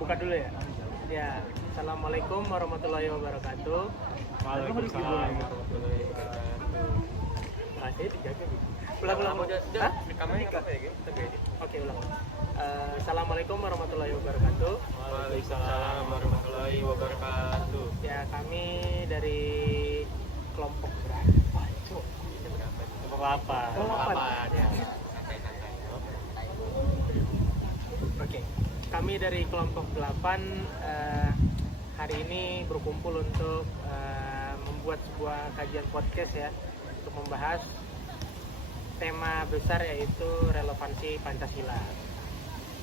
Buka dulu ya. Ya, assalamualaikum warahmatullahi wabarakatuh. Waalaikumsalam warahmatullahi wabarakatuh. Masih dijaga gitu. Ulang. Hah? Rekamannya nggak apa-apa ya, Gem? Tapi edit. Oke, ulang. Assalamualaikum warahmatullahi wabarakatuh. Waalaikumsalam warahmatullahi wabarakatuh. Ya, kami dari kelompok berapa? Cuk? Kelompok apa? Ya. Oke. Kami dari kelompok 8 hari ini berkumpul untuk membuat sebuah kajian podcast ya, untuk membahas tema besar yaitu relevansi Pancasila.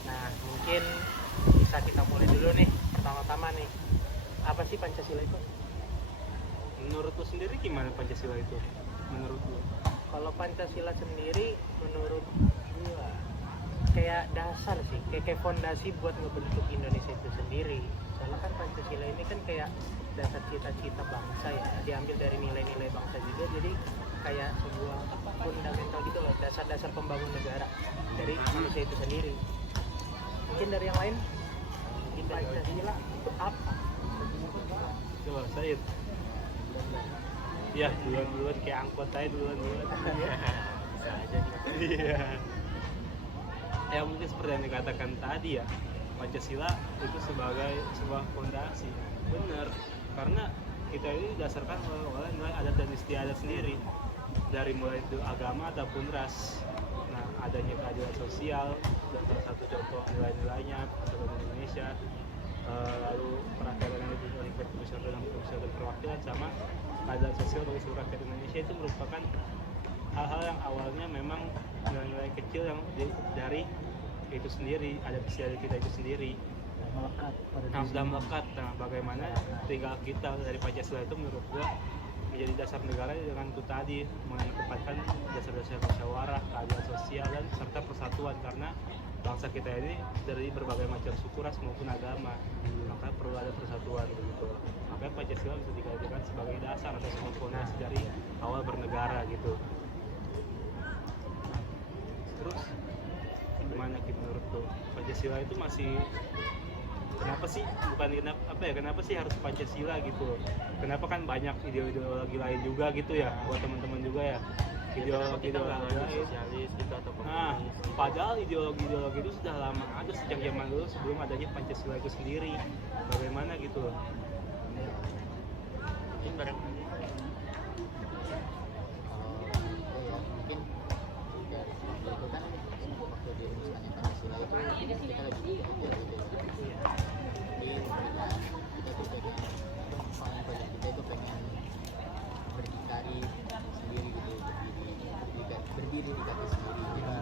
Nah, mungkin bisa kita mulai dulu nih. Pertama-tama nih, apa sih Pancasila itu? Menurut lu sendiri gimana Pancasila itu? Menurut lu? Kalau Pancasila sendiri menurut gua kayak dasar sih, kayak fondasi buat ngebentuk Indonesia itu sendiri. Soalnya kan Pancasila ini kan kayak dasar cita-cita bangsa ya, diambil dari nilai-nilai bangsa juga, jadi kayak sebuah fundamental gitu loh, dasar-dasar pembangun negara dari Indonesia itu sendiri. Mungkin dari yang lain, Pancasila itu apa? Coba Said. Ya, duluan kayak angkot aja duluan. Bisa aja gitu. Iya. Ya mungkin seperti yang dikatakan tadi ya, Pancasila itu sebagai sebuah fondasi. Benar, karena kita ini didasarkan oleh nilai adat dan istiadat sendiri, dari mulai itu agama ataupun ras. Nah, adanya keadilan sosial dan salah satu contoh nilai-nilainya persatuan Indonesia, lalu perakyatan yang dipimpin profesional dan profesional perwakilan, sama keadilan sosial bagi seluruh rakyat Indonesia, itu merupakan hal-hal yang awalnya memang nilai-nilai kecil yang dari itu sendiri, adat istiadat kita itu sendiri Melekat pada sudah melekat. Nah, bagaimana tinggal kita dari Pancasila itu menurut gua menjadi dasar negara dengan itu tadi, menempatkan dasar-dasar musyawarah, keadilan sosial dan serta persatuan, karena bangsa kita ini dari berbagai macam suku, ras maupun agama, maka perlu ada persatuan begitu. Makanya Pancasila bisa dikatakan sebagai dasar atau sebuah fondasi dari awal bernegara gitu. Terus gimana gitu menurut tuh Pancasila itu masih kenapa sih harus Pancasila gitu? Kenapa kan banyak ideologi lain juga gitu ya, buat teman-teman juga ya, ideologi sosialis gitu atau komunis. Nah, padahal ideologi itu sudah lama ada sejak zaman dulu sebelum adanya Pancasila itu sendiri. Bagaimana gitu loh? Mungkin bareng berdiri di kaki sendiri, jadi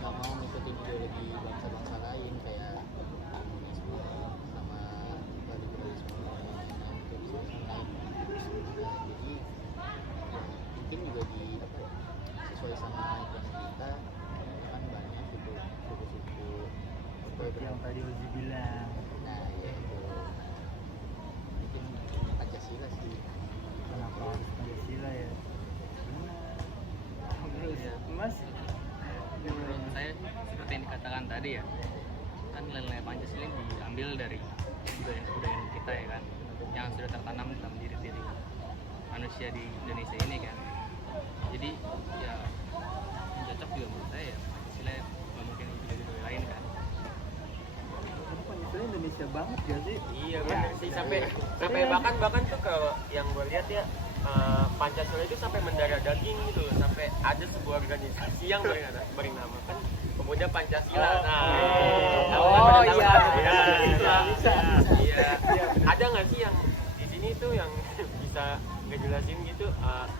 nggak mau ngikutin ideologi bangsa-bangsa lain kayak komunisme sama liberalisme jadi mungkin juga sesuai sama yang kita kan banyak gitu suku-suku seperti yang tadi Uzi bilang. Nah ya itu mungkin Pancasila sih. Kenapa harus Pancasila ya? Mas, menurut saya seperti yang dikatakan tadi ya, kan nilai-nilai Pancasila ini diambil dari budaya kita ya kan, yang sudah tertanam dalam diri manusia di Indonesia ini kan. Jadi ya yang cocok juga menurut saya ya Pancasila, nggak mungkin budaya lain kan. Pancasila Indonesia banget gak sih? iya benar sih, sampai bahkan tuh kalau yang gue lihat ya, Pancasila itu sampai mendarah daging gitu loh, sampai ada sebuah organisasi yang bernamakan Pemuda Pancasila. Iya. Ada nggak sih yang di sini tuh yang bisa ngejelasin gitu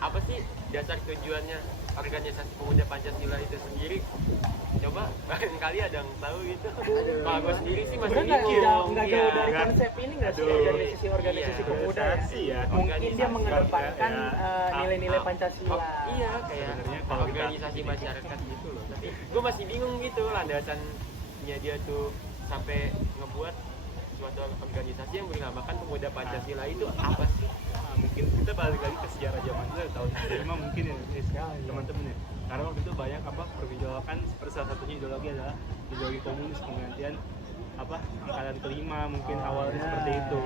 apa sih dasar tujuannya organisasi Pemuda Pancasila itu sendiri? Coba barangkali ada yang tahu gitu. Kalau gue sendiri sih masih bingung. Nggak jauh dari konsep ini nggak sih, organisasi pemuda ya? Mungkin dia mengedepankan nilai-nilai Pancasila. Iya, kayak organisasi masyarakat gitu loh. Tapi gue masih bingung gitu landasannya dia tuh sampai ngebuat suatu organisasi yang bernamakan Pemuda Pancasila itu apa sih? Mungkin kita balik lagi ke sejarah zaman dulu tahun 95 mungkin ya teman-teman ya. Karena waktu itu banyak pergejolakan, seperti salah satunya ideologi adalah ideologi komunis, penggantian angkatan kelima mungkin awalnya seperti itu.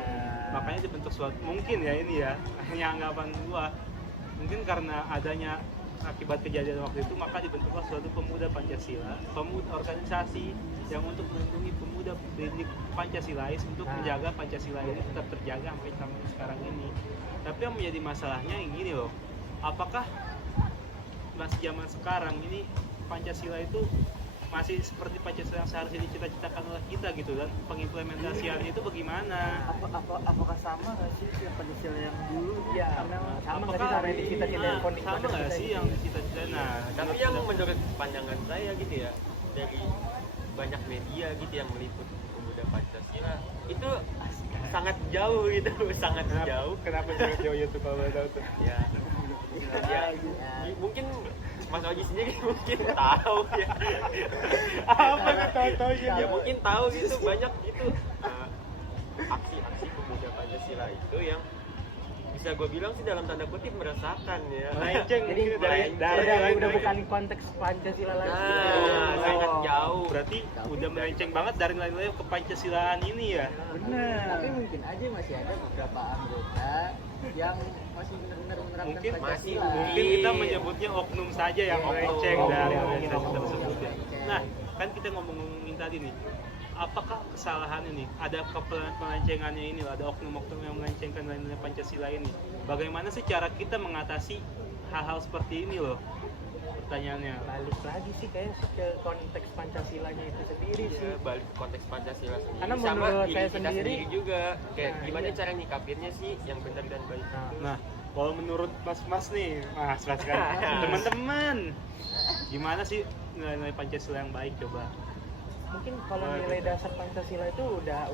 Makanya dibentuk suatu, mungkin ya ini ya hanya anggapan gua, mungkin karena adanya akibat kejadian waktu itu maka dibentuklah suatu pemuda Pancasila, organisasi yang untuk melindungi pemuda pendidik Pancasilais untuk menjaga Pancasila ini tetap terjaga sampai sekarang ini. Tapi yang menjadi masalahnya yang gini loh, apakah masih zaman sekarang ini Pancasila itu masih seperti Pancasila yang seharusnya dicita-citakan oleh kita gitu, dan pengimplementasiannya itu bagaimana? Apakah sama nggak sih yang Pancasila yang dulu? Iya, sama nggak sih sama yang dicita-citain founding sama fathers nggak kita sih gitu? yang dicita-citain? Nah, Tapi yang menurut pandangan saya gitu ya, dari banyak media gitu yang meliput pemuda Pancasila itu sangat jauh gitu, sangat jauh. Kenapa sangat jauh itu kalau boleh tahu tuh? Ya, mungkin Mas Oji sendiri mungkin tahu ya. Apa nggak tahu Ya mungkin tahu gitu, banyak gitu aksi-aksi pemuda Pancasila itu yang bisa gue bilang sih dalam tanda kutip meresahkan ya. Melenceng Jadi dari udah bukan konteks Pancasila lagi. Sangat jauh. Berarti udah melenceng banget dari nilai-nilai kepancasilaan ini ya. Benar. Tapi mungkin aja masih ada beberapa anggota yang masih benar-benar menerapkan Mungkin Pancasila. mungkin kita menyebutnya oknum saja yang Iya, melenceng oknum. dari Oknum. organisasi tersebut ya. Nah, kan kita ngomongin tadi nih, apakah kesalahan ini, ada kepelencengannya ini, ada oknum-oknum yang melencengkan nilai-nilai Pancasila ini? Bagaimana sih cara kita mengatasi hal-hal seperti ini loh? Pertanyaannya. Balik lagi sih kayaknya sih ke konteks Pancasilanya itu sendiri sih. Ya, balik ke konteks Pancasila sendiri. Karena sama menurut diri saya kita sendiri, sendiri juga kayak nah, gimana iya. cara nyikapinnya sih yang benar dan baik. Nah, kalau menurut mas-mas nih, mas kan, teman-teman, gimana sih nilai-nilai Pancasila yang baik coba? Mungkin kalau nilai dasar Pancasila itu udah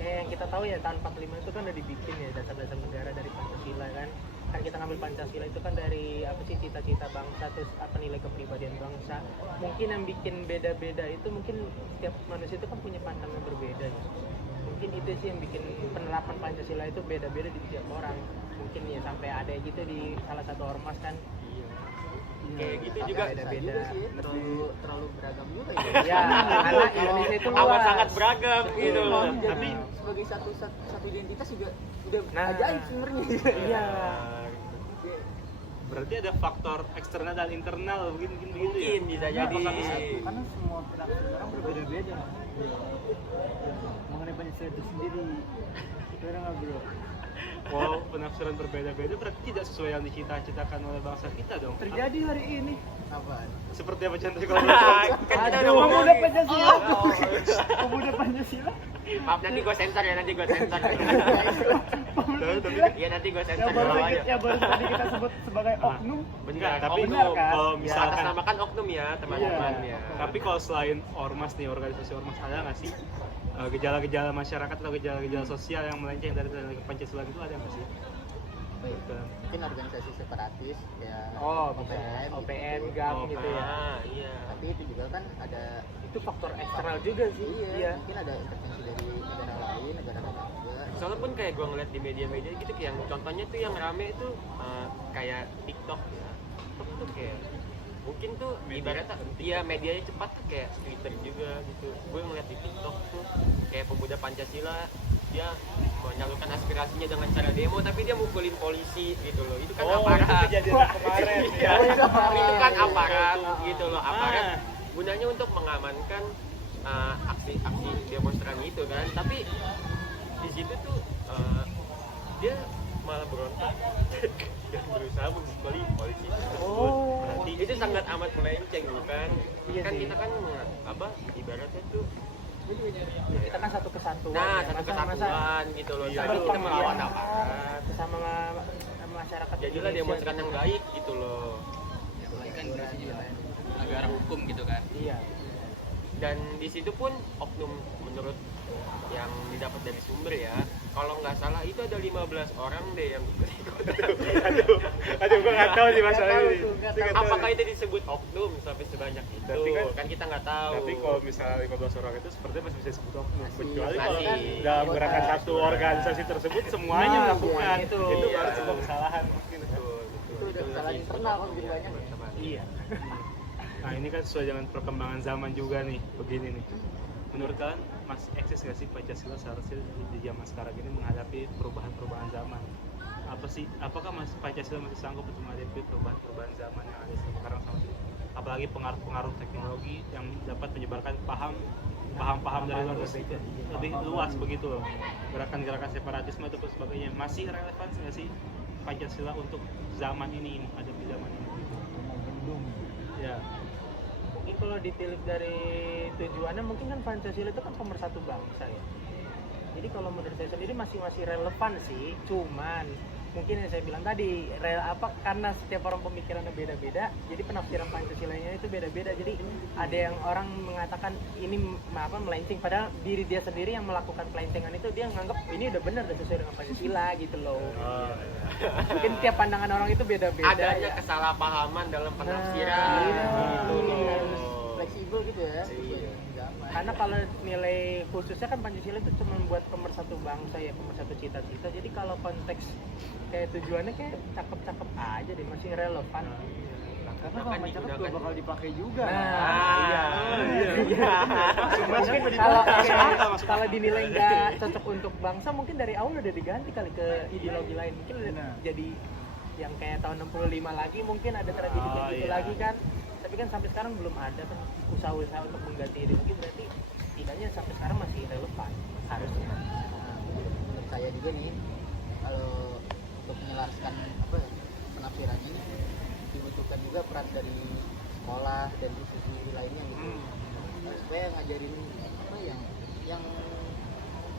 yang kita tahu ya tahun 45 itu kan udah dibikin ya dasar-dasar negara dari Pancasila kan kita ngambil Pancasila itu kan dari apa sih cita-cita bangsa, terus apa nilai kepribadian bangsa. Mungkin yang bikin beda-beda itu mungkin setiap manusia itu kan punya pandangan berbeda ya. Mungkin itu sih yang bikin penerapan Pancasila itu beda-beda di setiap orang. Mungkin ya sampai ada gitu di salah satu ormas kan. Kayak gitu juga beda-beda. Terlalu beragam juga Ya, karena Indonesia itu amat luas. sangat beragam gitu loh. Tapi sebagai satu identitas juga udah Nah. ajaib sebenarnya. Iya. berarti ada faktor eksternal dan internal begitu ya? Mungkin bisa jadi. Karena semua penafsiran orang berbeda-beda. Mengenai Pancasila itu sendiri. Sekarang nggak bro. Wow, penafsiran berbeda-beda berarti tidak sesuai yang dicita-citakan oleh bangsa kita dong. Terjadi hari ini. Apa? Seperti apa contohnya kalau Kan kita udah Pemuda ngomongin. Pancasila. Pemuda Pancasila. Maaf nanti gue sensor ya, nanti gue sensor. tapi Iya nanti gue sensor Yang baru bawah tadi aja. kita sebut sebagai oknum. Benar, tapi oknum. kalau Ya, misalkan atasnamakan oknum ya teman-teman ya. tapi kalau selain ormas nih, organisasi ormas, ada nggak sih gejala-gejala masyarakat atau gejala-gejala sosial yang melenceng dari nilai Pancasila itu, ada nggak sih? Mungkin organisasi separatis ya. Oh, bisa. OPM, GAM gitu ya. Ah, iya. Tapi itu juga kan ada Itu faktor eksternal juga sih. iya. Mungkin ada intervensi dari negara lain, negara-negara juga. Soalnya pun kayak gue ngeliat di media-media gitu, kayak yang contohnya tuh yang rame itu kayak TikTok ya. TikTok tuh kayak mungkin tuh ibaratnya dia medianya cepat tuh kayak Twitter juga gitu. Gue ngeliat di TikTok tuh kayak pemuda Pancasila, dia menyalurkan aspirasinya dengan cara demo tapi dia mukulin polisi gitu loh. Itu kan aparat. Itu kejadian kemarin. Iya, itu kan aparat gitu loh, Ah. aparat gunanya untuk mengamankan aksi-aksi demonstran itu kan. Tapi di situ tuh dia malah berontak dan berusaha memukuli polisi tersebut. Oh. Berarti itu sangat amat melenceng bukan? Iya Kan sih. kita kan apa ibaratnya tuh Kita kan satu kesatuan. nah ya. satu Masa- kesatuan gitu loh. Iya. Tapi kita melawan Iya. aparat. Sama masyarakat Jadilah Indonesia. demonstran yang baik gitu loh. Apalagi kan Indonesia juga negara hukum gitu kan. Iya. Dan di situ pun oknum menurut yang didapat dari sumber ya, kalau nggak salah itu ada 15 orang deh yang Aduh, gua nggak tahu sih masalah ini. apakah itu disebut oknum sampai sebanyak itu? Tapi Kan kita nggak tahu. Tapi kalau misalnya 15 orang itu sepertinya masih bisa disebut oknum. Kecuali kalau Masih. dalam gerakan satu organisasi tersebut semuanya melakukan itu. itu Iya. baru sebuah kesalahan mungkin. Betul, Itu udah kesalahan internal kan gitu banyak. Iya. Nah ini kan sesuai dengan perkembangan zaman juga nih, begini nih. menurut kalian masih eksis nggak sih Pancasila seharusnya di zaman sekarang ini menghadapi perubahan zaman? Apakah Pancasila masih sanggup untuk menghadapi perubahan zaman yang ada sekarang sama sih? Apalagi pengaruh teknologi yang dapat menyebarkan paham dari luar lebih luas begitu loh. Gerakan-gerakan separatisme atau sebagainya masih relevan nggak sih Pancasila untuk zaman ini menghadapi zaman ini? Ya. Mungkin kalau ditilik dari tujuannya mungkin kan Pancasila itu kan pemersatu bangsa ya. Jadi kalau menurut saya sendiri masih relevan sih, cuman mungkin yang saya bilang tadi karena setiap orang pemikirannya beda-beda, jadi penafsiran Pancasilanya itu beda-beda. Jadi ada yang orang mengatakan ini melenceng, padahal diri dia sendiri yang melakukan pelencengan itu dia menganggap ini udah benar, udah sesuai dengan Pancasila gitu loh. Mungkin tiap pandangan orang itu beda-beda. Adanya ya. kesalahpahaman dalam penafsiran. Iya. Gitu loh. Harus fleksibel gitu ya. Iya. Zaman. Karena kalau nilai khususnya kan Pancasila itu cuma buat pemersatu bangsa ya, pemersatu cita-cita. Jadi kalau konteks kayak tujuannya kayak cakep-cakep aja deh, masih relevan. Karena kalau macam itu bakal dipakai juga. Iya. Mungkin Kalau dinilai nggak cocok untuk bangsa, mungkin dari awal udah diganti kali ke ideologi lain. Mungkin udah jadi yang kayak tahun 65 lagi, mungkin ada tragedi kayak gitu lagi kan. Tapi kan sampai sekarang belum ada kan usaha-usaha untuk mengganti ideologi, berarti setidaknya sampai sekarang masih relevan harusnya. Menurut saya juga nih, kalau untuk menjelaskan penafsiran ini dibutuhkan juga peran dari sekolah dan institusi lainnya gitu. Supaya ngajarin yang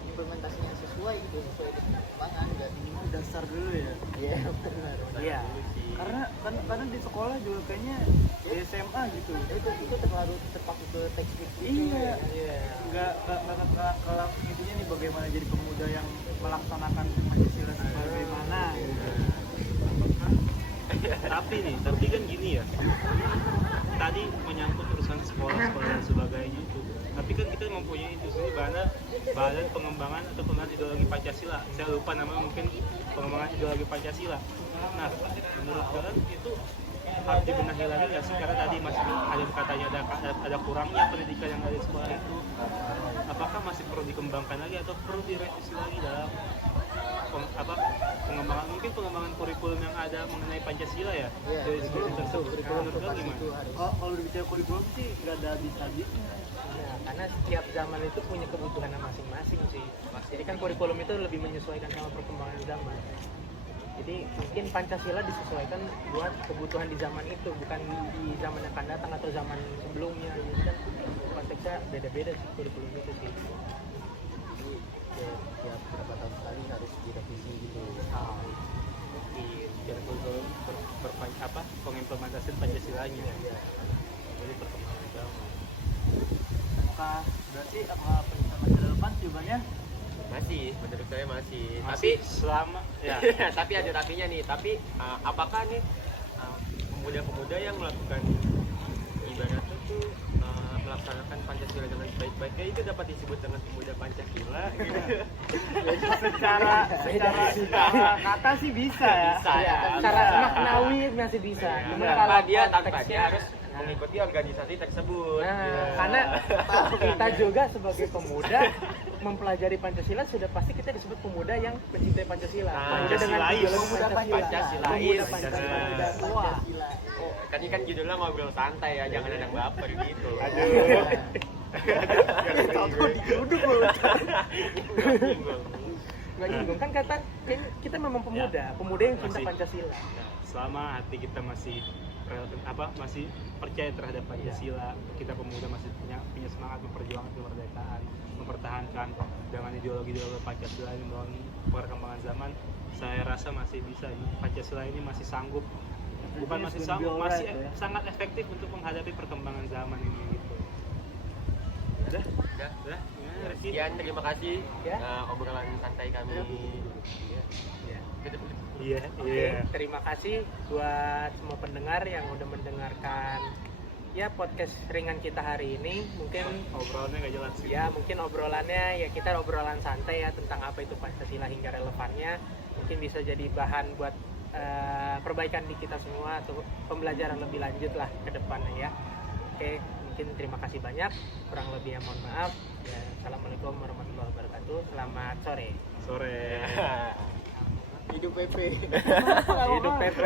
implementasinya sesuai dengan perkembangan, dan dasar dulu ya. iya benar. Iya. Karena di sekolah juga kayaknya di SMA gitu. Itu terlalu terpaku ke teknik gitu. Iya. Iya. Nggak kalau intinya nih bagaimana jadi pemuda yang melaksanakan Pancasila sebagaimana. Tapi kan gini ya, tadi menyangkut urusan sekolah dan sebagainya itu, tapi kan kita mempunyai institusi badan pengembangan atau pengembangan ideologi Pancasila. Saya lupa namanya, mungkin pengembangan ideologi Pancasila. Nah, menurut kalian itu harus dibenahi lagi nggak sih? Karena tadi masih ada katanya ada kurangnya pendidikan yang ada di sekolah itu. Apakah masih perlu dikembangkan lagi atau perlu direvisi lagi dalam pengembangan kurikulum yang ada mengenai Pancasila ya? Iya, Dari sekolah tersebut. Menurut kalian Pas gimana? itu harus Kalau bicara kurikulum sih nggak ada habis-habisnya. Nah, karena setiap zaman itu punya kebutuhan masing-masing sih. Jadi kan kurikulum itu lebih menyesuaikan sama perkembangan zaman. Jadi mungkin Pancasila disesuaikan buat kebutuhan di zaman itu, bukan di zaman yang akan datang atau zaman sebelumnya. Jadi kan konteksnya beda-beda sih kurikulum itu sih. tiap berapa tahun sekali harus direvisi gitu. Mungkin biar kurikulum pengimplementasian Pancasilanya. Jadi perkembangan zaman. Apakah berarti masih relevan jawabannya? Masih, menurut saya masih. Tapi selama ya Tapi ada tapinya nih. Tapi apakah nih pemuda-pemuda yang melakukan ibaratnya tuh melaksanakan Pancasila dengan baik-baiknya itu dapat disebut dengan pemuda Pancasila gitu. secara kata sih bisa ya. Bisa ya. Cara maknawi masih bisa. Cuma Tanpa kalau dia konteksnya harus mengikuti organisasi tersebut. Nah, Ya. karena kita juga sebagai pemuda mempelajari Pancasila, sudah pasti kita disebut pemuda yang mencintai Pancasila. Nah, Pemuda dengan Pancasilais. ideologi Pemuda Pancasila. Pancasilais. Pemuda Pancasila. Nah. Wah. Kan ini kan judulnya ngobrol santai ya, jangan ada yang baper gitu. Duduk loh. Nggak nyinggung kan, kata kita memang pemuda yang cinta Masih. Pancasila. selama hati kita masih masih percaya terhadap Pancasila, kita pemuda masih punya semangat memperjuangkan kemerdekaan, mempertahankan dengan ideologi Pancasila ini melalui perkembangan zaman. Saya rasa masih bisa, Pancasila ini masih sanggup, bukan masih sanggup, masih sangat efektif untuk menghadapi perkembangan zaman ini gitu. Udah. Gimana, Rizky? Sekian, terima kasih Ya. obrolan santai kami. Iya. Oke, terima kasih buat semua pendengar yang udah mendengarkan ya podcast ringan kita hari ini. Mungkin Obrolannya nggak jelas sih. ya, mungkin obrolannya ya kita obrolan santai ya tentang apa itu Pancasila hingga relevannya. Mungkin bisa jadi bahan buat perbaikan di kita semua atau pembelajaran lebih lanjut lah ke depannya ya. Oke, mungkin mungkin terima kasih banyak, kurang lebihnya mohon maaf. Ya, assalamualaikum warahmatullahi wabarakatuh. Selamat sore. Sore. Hidup PP. Hidup PP.